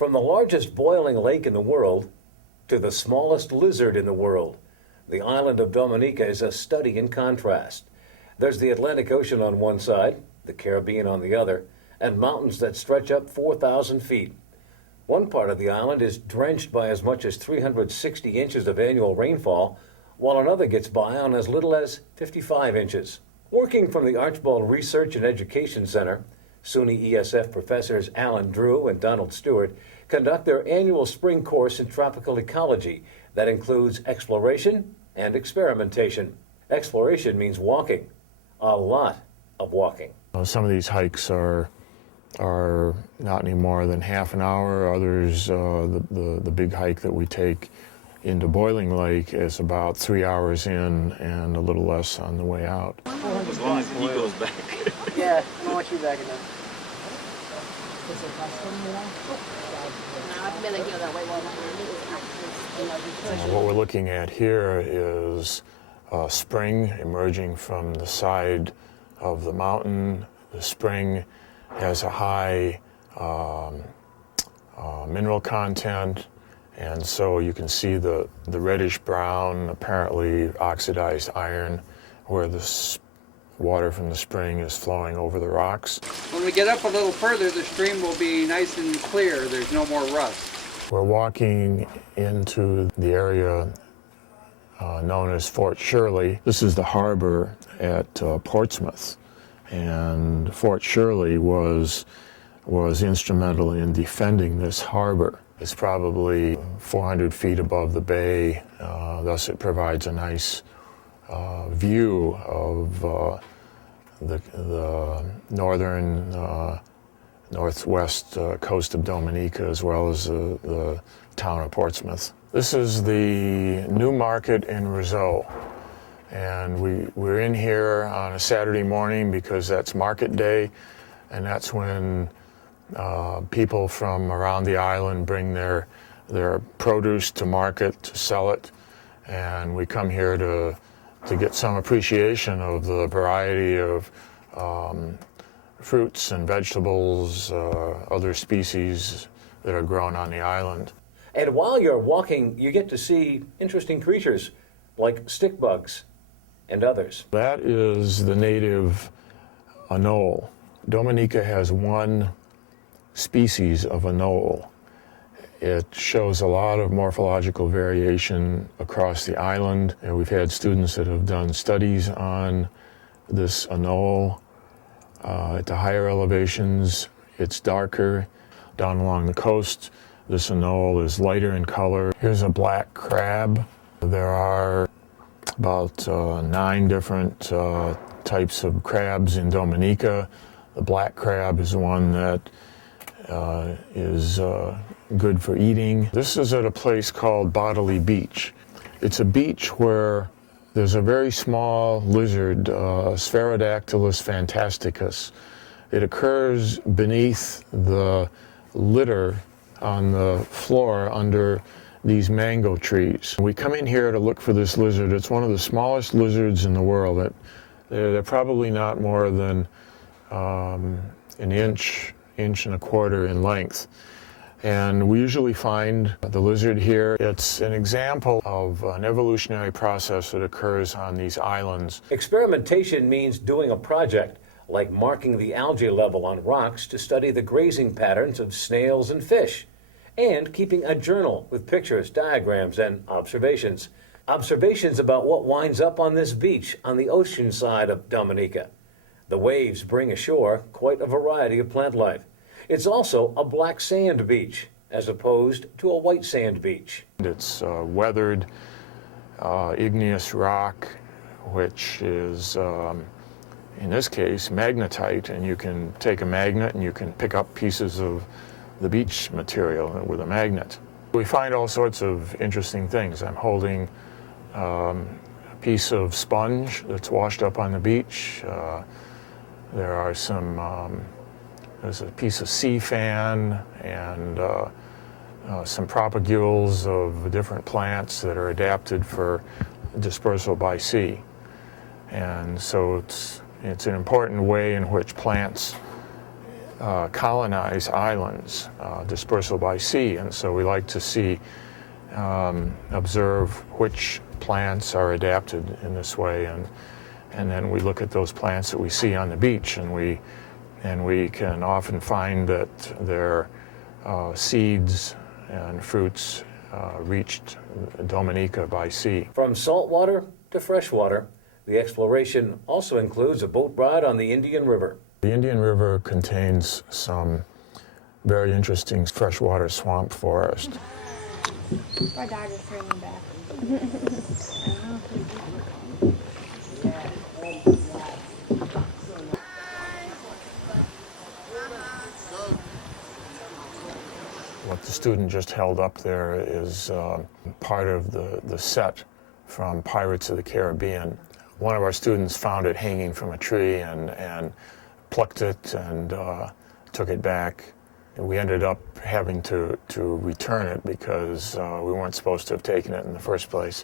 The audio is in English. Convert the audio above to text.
From the largest boiling lake in the world to the smallest lizard in the world, the island of Dominica is a study in contrast. There's the Atlantic Ocean on one side, the Caribbean on the other, and mountains that stretch up 4,000 feet. One part of the island is drenched by as much as 360 inches of annual rainfall, while another gets by on as little as 55 inches. Working from the Archbold Research and Education Center, SUNY-ESF professors Alan Drew and Donald Stewart conduct their annual spring course in tropical ecology that includes exploration and experimentation. Exploration means walking, a lot of walking. Some of these hikes are not any more than half an hour. Others, the big hike that we take into Boiling Lake is about 3 hours in and a little less on the way out. As long as he goes back. Yeah, I don't want you back enough. What we're looking at here is spring emerging from the side of the mountain. The spring has a high mineral content, and so you can see the reddish brown, apparently oxidized iron, where the water from the spring is flowing over the rocks. When we get up a little further, the stream will be nice and clear. There's no more rust. We're walking into the area known as Fort Shirley. This is the harbor at Portsmouth, and Fort Shirley was instrumental in defending this harbor. It's probably 400 feet above the bay, thus it provides a nice view of the northern northwest coast of Dominica, as well as the town of Portsmouth. This is the New Market in Roseau, and we're in here on a Saturday morning because that's market day, and that's when people from around the island bring their produce to market to sell it, and we come here to get some appreciation of the variety of fruits and vegetables, other species that are grown on the island. And while you're walking, you get to see interesting creatures like stick bugs and others. That is the native anole. Dominica has one species of anole. It shows a lot of morphological variation across the island, and we've had students that have done studies on this anole. At the higher elevations, it's darker. Down along the coast, this anole is lighter in color. Here's a black crab. There are about 9 different types of crabs in Dominica. The black crab is one that is good for eating. This is at a place called Bodily Beach. It's a beach where there's a very small lizard, Spherodactylus fantasticus. It occurs beneath the litter on the floor under these mango trees. We come in here to look for this lizard. It's one of the smallest lizards in the world. They're probably not more than an inch and a quarter in length. And we usually find the lizard here. It's an example of an evolutionary process that occurs on these islands. Experimentation means doing a project, like marking the algae level on rocks to study the grazing patterns of snails and fish, and keeping a journal with pictures, diagrams, and observations. Observations about what winds up on this beach on the ocean side of Dominica. The waves bring ashore quite a variety of plant life. It's also a black sand beach, as opposed to a white sand beach. It's weathered igneous rock, which is, in this case, magnetite, and you can take a magnet and you can pick up pieces of the beach material with a magnet. We find all sorts of interesting things. I'm holding a piece of sponge that's washed up on the beach. There are there's a piece of sea fan and some propagules of different plants that are adapted for dispersal by sea. And so it's an important way in which plants colonize islands, dispersal by sea, and so we like to see, observe which plants are adapted in this way, and then we look at those plants that we see on the beach, and we can often find that their seeds and fruits reached Dominica by sea. From saltwater to freshwater, the exploration also includes a boat ride on the Indian River. The Indian River contains some very interesting freshwater swamp forest. My dog is bringing back. What the student just held up there is part of the set from Pirates of the Caribbean. One of our students found it hanging from a tree and plucked it and took it back. We ended up having to return it because we weren't supposed to have taken it in the first place.